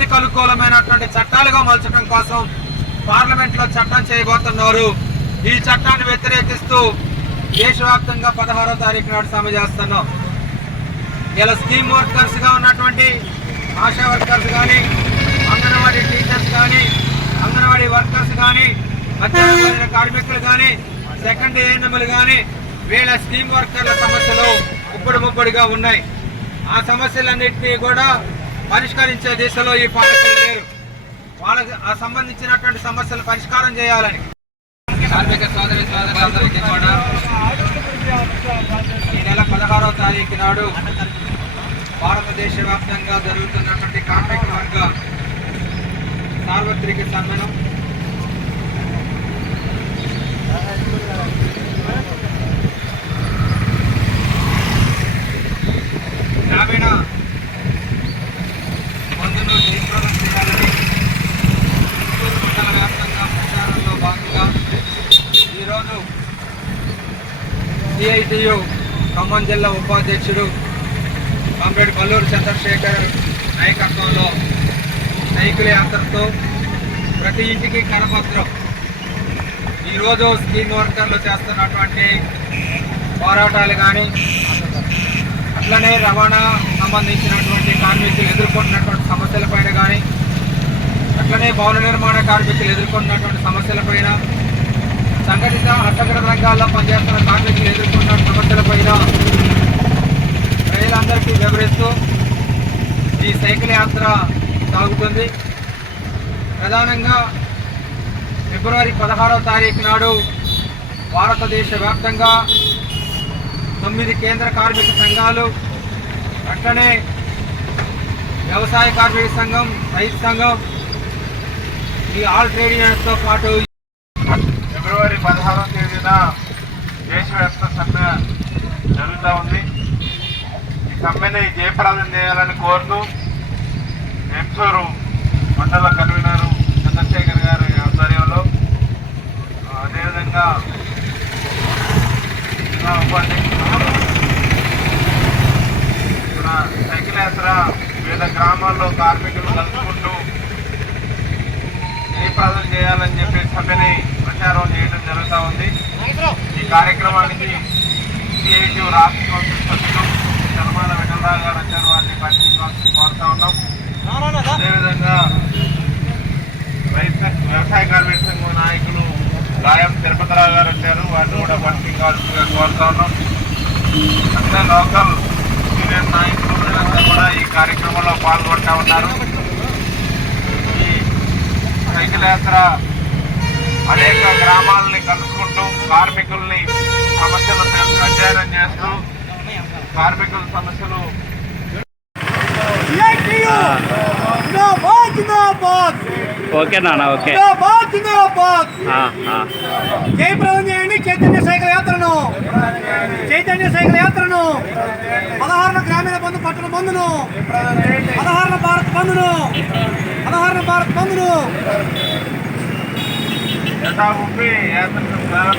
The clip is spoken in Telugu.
దేశానికి అనుకూలమైనటువంటి చట్టాలుగా మలచడం కోసం పార్లమెంట్లో చట్టం చేయబోతున్నారు. ఈ చట్టాన్ని వ్యతిరేకిస్తూ దేశవ్యాప్తంగా పదహారో తారీఖు నాడు సమ్మె చేస్తున్నాం. ఇలా స్కీమ్ వర్కర్స్గా ఉన్నటువంటి ఆశా వర్కర్స్ కానీ అంగన్వాడీ టీచర్స్ కానీ అంగన్వాడీ వర్కర్స్ కానీ మధ్యాహ్న కార్మికులు కానీ సెకండ్ ఏఎన్ఎంలు కానీ వీళ్ళ స్కీమ్ వర్కర్ల సమస్యలు ఇప్పుడు ముప్పడిగా ఉన్నాయి. ఆ సమస్యలన్నింటినీ కూడా పరిష్కరించే దిశలో ఈ పాలకులు లేరు. వాళ్ళకి సంబంధించినటువంటి సమస్యలు పరిష్కారం చేయాలని. కార్మిక సోదరి సోదరులందరికీ కూడా ఈ నెల పదహారవ తారీఖు నాడు భారతదేశ వ్యాప్తంగా జరుగుతున్నటువంటి కార్మిక వర్గ సార్వత్రిక సమ్మెను గ్రామీణ మందులు జయప్రదం చేయాలని చిత్తూరు మండల వ్యాప్తంగా ప్రచారంలో భాగంగా ఈరోజు సిఐటియు ఖమ్మం జిల్లా ఉపాధ్యక్షుడు కామ్రేడ్ కల్లూరు చంద్రశేఖర్ నాయకత్వంలో సైకిల్ యాత్రతో ప్రతి ఇంటికి కరపత్రం. ఈరోజు స్కీమ్ వర్కర్లు చేస్తున్నటువంటి పోరాటాలు కానీ అట్లనే రవాణా సంబంధించినటువంటి కార్మికులు ఎదుర్కొంటున్నటువంటి సమస్యలపైన కానీ అట్లనే భవన నిర్మాణ కార్మికులు ఎదుర్కొంటున్నటువంటి సమస్యలపైన సంఘటిత అసంఘటిత రంగాల్లో పనిచేస్తున్న కార్మికులు ఎదుర్కొన్న సమస్యలపైన ప్రజలందరికీ వివరిస్తూ ఈ సైకిల్ యాత్ర సాగుతుంది. ప్రధానంగా ఫిబ్రవరి పదహారవ తారీఖు నాడు భారతదేశ వ్యాప్తంగా తొమ్మిది కేంద్ర కార్మిక సంఘాలు అట్లనే వ్యవసాయ కార్మిక సంఘం రైతు సంఘం ఈ ఆల్ ట్రేడ్ యూనియన్స్తో పాటు ఫిబ్రవరి పదహారవ తేదీన దేశవ్యాప్త సమ్మె జరుగుతూ ఉంది. ఈ సమ్మెని జయప్రదం చేయాలని కోరుతూ ఎంసూరు మండల కన్వీనర్ చంద్రశేఖర్ గారి ఆధ్వర్యంలో అదేవిధంగా జిల్లా ఉపాధ్యక్షులు మన సైకిల్ యాత్ర వివిధ గ్రామాల్లో కార్మికులు కలుసుకుంటూ జయప్రదం చేయాలని చెప్పి సమ్మెని ప్రచారం చేయడం జరుగుతూ ఉంది. ఈ కార్యక్రమానికి సిఐటి రాష్ట్ర కౌన్సిల్ సభ్యులు చలమాల వెంకటరావు గారు వచ్చారు. వారిని పరిశీలించాల్సి కోరుతా ఉన్నాం. అదేవిధంగా రైతు వ్యవసాయ కార్మిక సంఘం నాయకులు గాయం తిరుపతిరావు గారు వచ్చారు. వారిని కూడా పరిశీలించాల్సిందిగా కోరుతా ఉన్నాం. అంటే లోకల్ సీనియర్ నాయకులు వీళ్ళంతా కూడా ఈ కార్యక్రమంలో పాల్గొంటా ఉన్నారు. ఈ సైకిల్ యాత్ర అనేక గ్రామాలని కలుసుకుంటూ కార్మికుల్ని సమస్యలు అధ్యయనం చేస్తూ కార్మికుల సమస్యలు ఓకే నాన్న ఓకే. జయప్రదం చేయండి చైతన్య సైకిల్ యాత్రను. చైతన్య సైకిల్ యాత్రను. పదహారున గ్రామీణ బంధు పట్టణ బంధును. పదహారున భారత్ బంధును. పదహారున భారత్ బంధును. tahu ya terkembang